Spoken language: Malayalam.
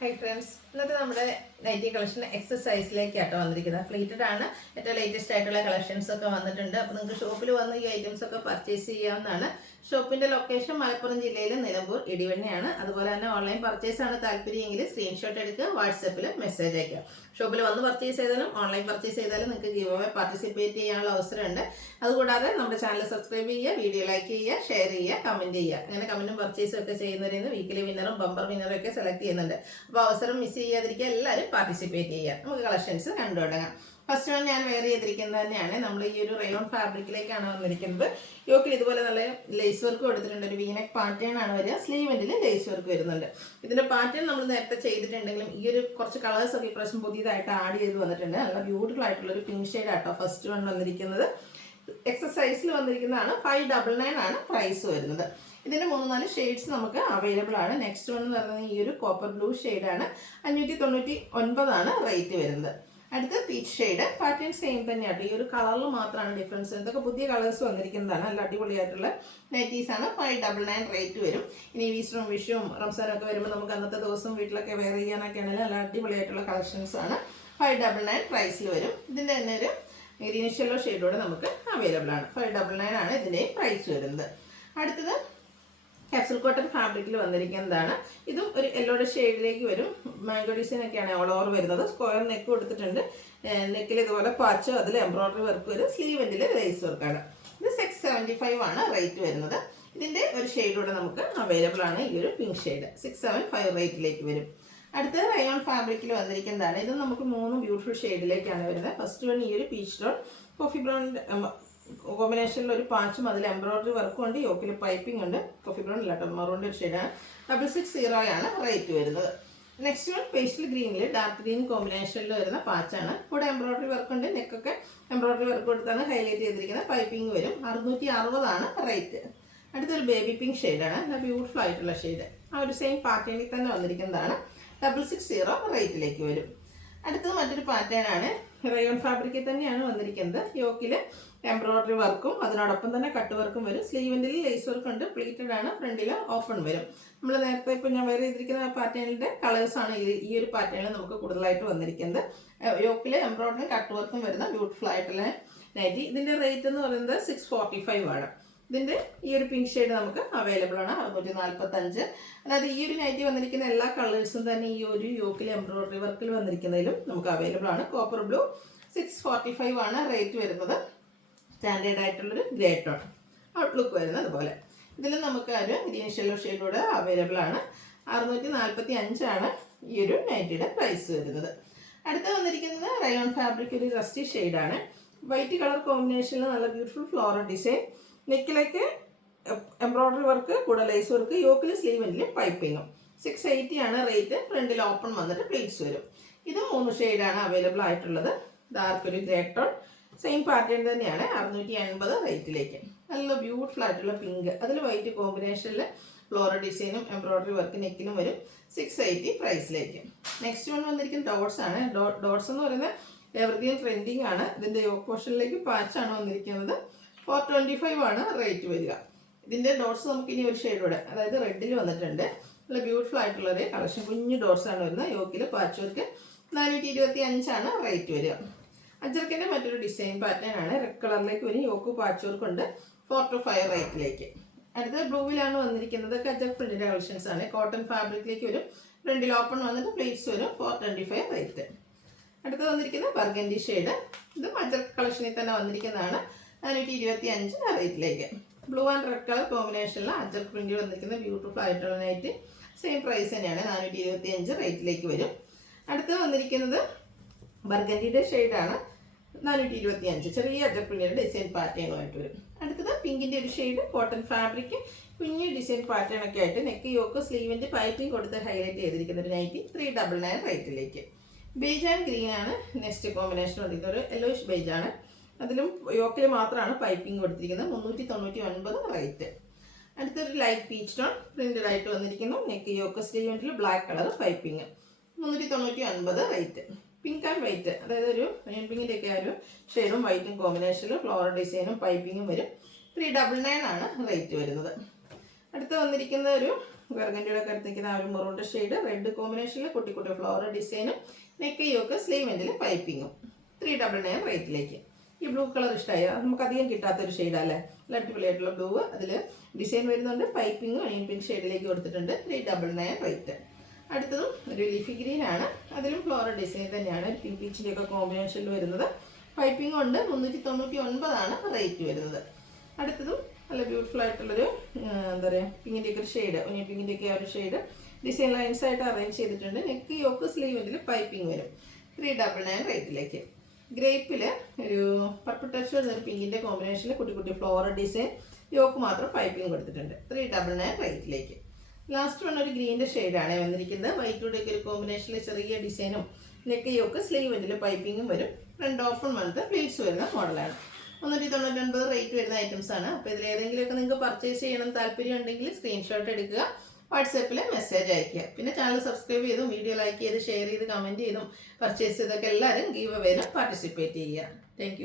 ഹൈ ഫ്രണ്ട്സ്, ഇന്നത്തെ നമ്മുടെ നൈറ്റി കളക്ഷൻ എക്സസൈസിലേക്കാട്ടോ വന്നിരിക്കുന്നത്. പ്ലീറ്റഡ് ആണ്. ഏറ്റവും ലേറ്റസ്റ്റ് ആയിട്ടുള്ള കളക്ഷൻസ് ഒക്കെ വന്നിട്ടുണ്ട്. അപ്പോൾ നിങ്ങൾക്ക് ഷോപ്പിൽ വന്ന് ഈ ഐറ്റംസ് ഒക്കെ പർച്ചേസ് ചെയ്യാവുന്നതാണ്. ഷോപ്പിന്റെ ലൊക്കേഷൻ മലപ്പുറം ജില്ലയിലെ നിലമ്പൂർ ഇടിവണ്ണയാണ്. അതുപോലെ തന്നെ ഓൺലൈൻ പർച്ചേസ് ആണ് താല്പര്യമെങ്കിൽ സ്ക്രീൻഷോട്ട് എടുക്കുക, വാട്സപ്പിൽ മെസ്സേജ് അയക്കുക. ഷോപ്പിൽ വന്ന് പർച്ചേസ് ചെയ്താലും ഓൺലൈൻ പർച്ചേസ് ചെയ്താലും നിങ്ങൾക്ക് ഗിവ് അവേ പാർട്ടിസിപ്പേറ്റ് ചെയ്യാനുള്ള അവസരമുണ്ട്. അതുകൂടാതെ നമ്മുടെ ചാനൽ സബ്സ്ക്രൈബ് ചെയ്യുക, വീഡിയോ ലൈക്ക് ചെയ്യുക, ഷെയർ ചെയ്യുക, കമൻറ്റ് ചെയ്യുക. അങ്ങനെ കമൻറ്റും പർച്ചേസും ഒക്കെ ചെയ്യുന്നവരിൽ നിന്ന് വീക്കിലി വിന്നറും ബമ്പർ വിന്നറും ഒക്കെ സെലക്ട് ചെയ്യുന്നുണ്ട്. അപ്പോൾ അവസരം മിസ് ചെയ്യാതിരിക്കുക, എല്ലാവരും പാർട്ടിസിപ്പേറ്റ് ചെയ്യുക. നമുക്ക് കളക്ഷൻസ് കണ്ടു തുടങ്ങാം. ഫസ്റ്റ് വൺ ഞാൻ വെയർ ചെയ്തിരിക്കുന്നത് തന്നെയാണ്. നമ്മൾ ഈ ഒരു റയോൺ ഫാബ്രിക്കിലേക്കാണ് വന്നിരിക്കുന്നത്. യോക്കിൽ ഇതുപോലെ നല്ല ലേസ് വർക്ക് കൊടുത്തിട്ടുണ്ട്. ഒരു വീനെക്ക് പാറ്റേൺ ആണ് വരിക. സ്ലീവെൻറ്റിൽ ലേസ് വർക്ക് വരുന്നുണ്ട്. ഇതിൻ്റെ പാറ്റേൺ നമ്മൾ നേരത്തെ ചെയ്തിട്ടുണ്ടെങ്കിലും ഈ ഒരു കുറച്ച് കളേഴ്സ് ഒക്കെ ഇപ്രാവശ്യം പുതിയതായിട്ട് ആഡ് ചെയ്ത് വന്നിട്ടുണ്ട്. നല്ല ബ്യൂട്ടിഫുൾ ആയിട്ടുള്ള ഒരു പിങ്ക് ഷെയ്ഡ് ആട്ടോ ഫസ്റ്റ് വൺ വന്നിരിക്കുന്നത്. എക്സസൈസിൽ വന്നിരിക്കുന്നതാണ്. 599 ആണ് പ്രൈസ് വരുന്നത്. ഇതിൻ്റെ 3-4 ഷെയ്ഡ്സ് നമുക്ക് അവൈലബിൾ ആണ്. നെക്സ്റ്റ് വൺ എന്ന് പറയുന്നത് ഈ ഒരു കോപ്പർ ബ്ലൂ ഷെയ്ഡാണ്. 599 ആണ് റേറ്റ് വരുന്നത്. അടുത്ത പീച്ച് ഷെയ്ഡ്. പാറ്റേൺ സെയിം തന്നെയാണ്. ഈ ഒരു കളറിൽ മാത്രമാണ് ഡിഫറൻസ്. ഇതൊക്കെ പുതിയ കളേഴ്സ് വന്നിരിക്കുന്നതാണ്. നല്ല അടിപൊളിയായിട്ടുള്ള നൈറ്റീസ് ആണ്. 599 റേറ്റ് വരും. ഇനി ഈസ്റ്ററും വിഷുവും റംസാനും ഒക്കെ വരുമ്പോൾ നമുക്ക് അന്നത്തെ ദിവസം വീട്ടിലൊക്കെ വെയർ ചെയ്യാനൊക്കെ ആണെങ്കിൽ നല്ല അടിപൊളിയായിട്ടുള്ള കളക്ഷൻസ് ആണ്. 599 പ്രൈസിൽ വരും. ഇതിൻ്റെ തന്നെ ഒരു ഗ്രീനിഷ് യെല്ലോ ഷെയ്ഡോടെ നമുക്ക് അവൈലബിൾ ആണ്. 599 ആണ് ഇതിൻ്റെയും പ്രൈസ് വരുന്നത്. അടുത്തത് കാപ്സൂൾ കോട്ടൺ ഫാബ്രിക്കിൽ വന്നിരിക്കുന്നതാണ്. ഇതും ഒരു യെല്ലോയുടെ ഷെയ്ഡിലേക്ക് വരും. മാംഗോ ഡിസൈൻ ഒക്കെയാണ് ഓൾ ഓവർ വരുന്നത്. സ്ക്വയർ നെക്ക് കൊടുത്തിട്ടുണ്ട്. നെക്കിൽ ഇതുപോലെ പാച്ച്, അതിൽ എംബ്രോയിഡറി വർക്ക് വരും. സ്ലീവെൻറ്റിൽ ലേസ് വർക്കാണ്. ഇത് 675 ആണ് റേറ്റ് വരുന്നത്. ഇതിൻ്റെ ഒരു ഷെയ്ഡൂടെ നമുക്ക് അവൈലബിൾ ആണ്. ഈ ഒരു പിങ്ക് ഷെയ്ഡ് 675 റേറ്റിലേക്ക് വരും. അടുത്തത് റയോൺ ഫാബ്രിക്കിൽ വന്നിരിക്കുന്നതാണ്. ഇത് നമുക്ക് 3 ബ്യൂട്ടിഫുൾ ഷെയ്ഡിലേക്കാണ് വരുന്നത്. ഫസ്റ്റ് വൺ ഈ ഒരു പീച്ച് ടോൺ കോഫി ബ്രൗൺ കോമ്പിനേഷനിൽ ഒരു പാച്ചും അതിൽ എംബ്രോയിഡറി വർക്കും ഉണ്ട്. യോക്കിൽ പൈപ്പിംഗ് ഉണ്ട്. കോഫി ബ്രൗൺ ഇല്ലാട്ടോ, മറൂണിൻ്റെ ഒരു ഷെയ്ഡാണ്. 660 ആണ് റേറ്റ് വരുന്നത്. നെക്സ്റ്റ് വൺ പേസ്റ്റൽ ഗ്രീനിൽ ഡാർക്ക് ഗ്രീൻ കോമ്പിനേഷനിൽ വരുന്ന പാച്ചാണ്. കൂടെ എംബ്രോയിഡറി വർക്ക് ഉണ്ട്. നെക്കൊക്കെ എംബ്രോയിഡറി വർക്ക് കൊടുത്താണ് ഹൈലൈറ്റ് ചെയ്തിരിക്കുന്നത്. പൈപ്പിംഗ് വരും. 660 ആണ് റേറ്റ്. അടുത്തൊരു ബേബി പിങ്ക് ഷെയ്ഡാണ്. നല്ല ബ്യൂട്ടിഫുൾ ആയിട്ടുള്ള ഷെയ്ഡ്. ആ ഒരു സെയിം പാറ്റേണിൽ തന്നെ വന്നിരിക്കുന്നതാണ്. 660 റേറ്റിലേക്ക് വരും. അടുത്തത് മറ്റൊരു പാറ്റേൺ ആണ്. റയോൺ ഫാബ്രിക്കിൽ തന്നെയാണ് വന്നിരിക്കുന്നത്. യോക്കിൽ എംബ്രോയിഡറി വർക്കും അതിനോടൊപ്പം തന്നെ കട്ട് വർക്കും വരും. സ്ലീവെൻറ്റിൽ ലേസ് വർക്ക് ഉണ്ട്. പ്ലീറ്റഡ് ആണ്. ഫ്രണ്ടിൽ ഓപ്പൺ വരും. നമ്മൾ നേരത്തെ ഇപ്പോൾ ഞാൻ വേറെ ചെയ്തിരിക്കുന്ന പാറ്റേണിൻ്റെ കളേഴ്സാണ് ഈ ഒരു പാറ്റേണിൽ നമുക്ക് കൂടുതലായിട്ട് വന്നിരിക്കുന്നത്. യോക്കിൽ എംബ്രോയിഡറി കട്ട് വർക്കും വരുന്ന ബ്യൂട്ടിഫുൾ ആയിട്ടുള്ള നൈറ്റി. ഇതിൻ്റെ റേറ്റ് എന്ന് പറയുന്നത് 645 ആണ്. ഇതിൻ്റെ ഈ ഒരു പിങ്ക് ഷെയ്ഡ് നമുക്ക് അവൈലബിൾ ആണ്. 645. അതായത് ഈ ഒരു നൈറ്റി വന്നിരിക്കുന്ന എല്ലാ കളേഴ്സും തന്നെ ഈ ഒരു യോക്കിൽ എംബ്രോയിഡറി വർക്കിൽ വന്നിരിക്കുന്നതിലും നമുക്ക് അവൈലബിൾ ആണ്. കോപ്പർ ബ്ലൂ 645 ആണ് റേറ്റ് വരുന്നത്. സ്റ്റാൻഡേർഡ് ആയിട്ടുള്ളൊരു ഗ്രേ ടോൺ ഔട്ട്ലുക്ക് വരുന്നത് അതുപോലെ. ഇതിൽ നമുക്ക് ഒരു ഗ്രീനിഷ് യെല്ലോ ഷെയ്ഡൂടെ അവൈലബിൾ ആണ്. 645 ആണ് ഈ ഒരു നൈറ്റിയുടെ പ്രൈസ് വരുന്നത്. അടുത്ത വന്നിരിക്കുന്നത് റയോൺ ഫാബ്രിക് ഒരു റസ്റ്റി ഷെയ്ഡാണ്. വൈറ്റ് കളർ കോമ്പിനേഷനിൽ നല്ല ബ്യൂട്ടിഫുൾ ഫ്ലോറൽ ഡിസൈൻ. നെക്കിലേക്ക് എംബ്രോയിഡറി വർക്ക്, കൂടെ ലേസ് വർക്ക്, യോക്കിൽ സ്ലീവെൻറ്റിൽ പൈപ്പിങ്ങും. 680 ആണ് റേറ്റ്. ഫ്രണ്ടിൽ ഓപ്പൺ വന്നിട്ട് പ്ലേറ്റ്സ് വരും. ഇത് 3 ഷെയ്ഡാണ് അവൈലബിൾ ആയിട്ടുള്ളത്. ഡാർക്ക് ഒരു ഗ്രേ ടോൺ സെയിം പാറ്റേൺ തന്നെയാണ്. 680 റേറ്റിലേക്ക്. നല്ല ബ്യൂട്ടിഫുൾ ആയിട്ടുള്ള പിങ്ക്, അതിൽ വൈറ്റ് കോമ്പിനേഷനിൽ ഫ്ലോറൽ ഡിസൈനും എംബ്രോയിഡറി വർക്ക് നെക്കിലും വരും. 680 പ്രൈസിലേക്ക്. നെക്സ്റ്റ് വൺ വന്നിരിക്കുന്ന ഡോട്ട്സ് ആണ്. ഡോട്ട്സ് എന്ന് പറയുന്നത് എവർഗ്രീൻ ട്രെൻഡിങ് ആണ്. ഇതിൻ്റെ യോക്ക് പോർഷനിലേക്ക് പാച്ചാണ് വന്നിരിക്കുന്നത്. 425 ആണ് റേറ്റ് വരിക. ഇതിൻ്റെ ഡോട്ട്സ് നമുക്ക് ഇനി ഒരു ഷെയ്ഡൂടെ, അതായത് റെഡിൽ വന്നിട്ടുണ്ട്. നല്ല ബ്യൂട്ടിഫുൾ ആയിട്ടുള്ളൊരു കളക്ഷൻ. കുഞ്ഞു ഡോട്ട്സ് ആണ് വരുന്നത്. യോക്കിൽ പാച്ച് വർക്ക്. 425 ആണ് റേറ്റ് വരിക. അജർക്കിൻ്റെ മറ്റൊരു ഡിസൈൻ പാറ്റേൺ ആണ്. റെഡ് കളറിലേക്ക് വരും. യോക്ക് പാച്ച് വർക്ക് ഉണ്ട്. 425 റേറ്റിലേക്ക്. അടുത്ത ബ്ലൂവിലാണ് വന്നിരിക്കുന്നത്. അജർ പ്രിന്റിൻ്റെ കളക്ഷൻസ് ആണ്. കോട്ടൺ ഫാബ്രിക്കിലേക്ക് വരും. ഫ്രണ്ടിൽ ഓപ്പൺ വന്നിട്ട് പ്ലേറ്റ്സ് വരും. 425 റേറ്റ്. അടുത്ത് വന്നിരിക്കുന്നത് ബർഗൻഡി ഷെയ്ഡ്. ഇത് അജർ കളക്ഷനിൽ തന്നെ വന്നിരിക്കുന്നതാണ്. 425 റേറ്റിലേക്ക്. ബ്ലൂ ആൻഡ് റെഡ് കളർ കോമ്പിനേഷനിൽ അജർ പ്രിന്റ് വന്നിരിക്കുന്ന ബ്യൂട്ടിഫുൾ ആയിട്ടുള്ള നൈറ്റ്. സെയിം പ്രൈസ് തന്നെയാണ്. 425 റേറ്റിലേക്ക് വരും. അടുത്ത് വന്നിരിക്കുന്നത് ബർഗൻഡിയുടെ ഷെയ്ഡാണ്. 425. ചെറിയ അജർ പ്രിന്റിൻ്റെ ഡിസൈൻ പാറ്റേണുമായിട്ട് വരും. അടുത്തത് പിങ്കിൻ്റെ ഒരു ഷെയ്ഡ്. കോട്ടൺ ഫാബ്രിക്, കുഞ്ഞ് ഡിസൈൻ പാറ്റേൺ ഒക്കെ ആയിട്ട് നെക്ക് യോക്ക് സ്ലീവിൻ്റെ പൈപ്പിംഗ് കൊടുത്ത് ഹൈലൈറ്റ് ചെയ്തിരിക്കുന്ന ഒരു നൈറ്റി. 399 റേറ്റിലേക്ക്. ബേജ് ആൻഡ് ഗ്രീൻ ആണ് നെക്സ്റ്റ് കോമ്പിനേഷൻ വന്നിരിക്കുന്നത്. ഒരു യെല്ലോയിഷ് ബേജ് ആണ്. അതിലും യോക്കിൽ മാത്രമാണ് പൈപ്പിംഗ് കൊടുത്തിരിക്കുന്നത്. 399 റേറ്റ്. അടുത്തൊരു ലൈറ്റ് പീച്ച് ടോൺ പ്രിന്റഡ് ആയിട്ട് വന്നിരിക്കുന്നു. നെക്ക് യോക്ക് സ്ലീവെൻറ്റിൽ black colour piping. 399 rate. Pink and white, അതായത് ഒരു ഒനിയൻ പിങ്കിൻ്റെ ഒക്കെ ആ ഒരു ഷെയ്ഡും വൈറ്റും കോമ്പിനേഷനിൽ ഫ്ലോറൽ ഡിസൈനും പൈപ്പിങ്ങും വരും. 399 ആണ് റേറ്റ് വരുന്നത്. അടുത്ത് വന്നിരിക്കുന്ന ഒരു ബർഗൻഡിയുടെ ഒക്കെ അടുത്ത് നിൽക്കുന്ന ആ ഒരു മെറൂണിൻ്റെ ഷെയ്ഡ്, റെഡ് കോമ്പിനേഷനിൽ കുട്ടി കുട്ടി ഫ്ലോറൽ ഡിസൈനും നെക്കയൊക്കെ സ്ലീവ് എൻഡിൽ പൈപ്പിങ്ങും 399 റേറ്റിലേക്ക്. ഈ ബ്ലൂ കളർ ഇഷ്ടമായി, നമുക്ക് അധികം കിട്ടാത്തൊരു ഷെയ്ഡല്ലേ, നല്ല അടിപൊളിയായിട്ടുള്ള ബ്ലൂ. അതിൽ ഡിസൈൻ വരുന്നുണ്ട്, പൈപ്പിങ്ങും അണിയൻ പിങ്ക് ഷെയ്ഡിലേക്ക് കൊടുത്തിട്ടുണ്ട്. 399 റേറ്റ്. അടുത്തതും ഒരു ലീഫി ഗ്രീൻ ആണ്, അതിലും ഫ്ലോറൽ ഡിസൈൻ തന്നെയാണ്, പിങ്ക് പീച്ചിൻ്റെ ഒക്കെ കോമ്പിനേഷനിൽ വരുന്നത്. പൈപ്പിംഗ് ഉണ്ട്. 399 റേറ്റ് വരുന്നത്. അടുത്തതും നല്ല ബ്യൂട്ടിഫുൾ ആയിട്ടുള്ളൊരു എന്താ പറയുക പിങ്കിൻ്റെ ഒക്കെ ഒരു ഷെയ്ഡ്, ഒനിയൻ പിങ്കിൻ്റെ ഒക്കെ ആ ഒരു ഷെയ്ഡ് ഡിസൈൻ ലൈൻസ് ആയിട്ട് അറേഞ്ച് ചെയ്തിട്ടുണ്ട്. നെക്ക് യോക്ക് സ്ലീവിൽ പൈപ്പിംഗ് വരും. 399 റേറ്റിലേക്ക്. ഗ്രേപ്പിൽ ഒരു പർപ്പിൾ ടച്ച് വരുന്നൊരു പിങ്കിൻ്റെ കോമ്പിനേഷനിൽ കുട്ടി കുട്ടി ഫ്ലോറൽ ഡിസൈൻ, യോക്ക് മാത്രം പൈപ്പിംഗ് കൊടുത്തിട്ടുണ്ട്. 399 റേറ്റിലേക്ക്. ലാസ്റ്റ് വൺ ഒരു ഗ്രീൻ്റെ ഷെയ്ഡാണ് വന്നിരിക്കുന്നത്. വൈറ്റൂടെ ഒക്കെ ഒരു കോമ്പിനേഷനിൽ ചെറിയ ഡിസൈനും നെക്ക് യോക്ക് സ്ലീവ് എൻഡിൽ പൈപ്പിങ്ങും വരും. ഫ്രണ്ട് ഓപ്പൺ വന്നിട്ട് പ്ലീറ്റ്സ് വരുന്ന മോഡലാണ്. 399 റേറ്റ് വരുന്ന ഐറ്റംസ് ആണ്. അപ്പോൾ ഇതിലേതെങ്കിലുമൊക്കെ നിങ്ങൾക്ക് പർച്ചേസ് ചെയ്യണം താല്പര്യം ഉണ്ടെങ്കിൽ സ്ക്രീൻഷോട്ട് എടുക്കുക, വാട്സാപ്പിൽ മെസ്സേജ് അയയ്ക്കുക. പിന്നെ ചാനൽ സബ്സ്ക്രൈബ് ചെയ്തും വീഡിയോ ലൈക്ക് ചെയ്ത് ഷെയർ ചെയ്ത് കമൻറ്റ് ചെയ്തും പർച്ചേസ് ചെയ്തൊക്കെ എല്ലാവരും ഗീവ് അവേയിലും പാർട്ടിസിപ്പേറ്റ് ചെയ്യുക. താങ്ക്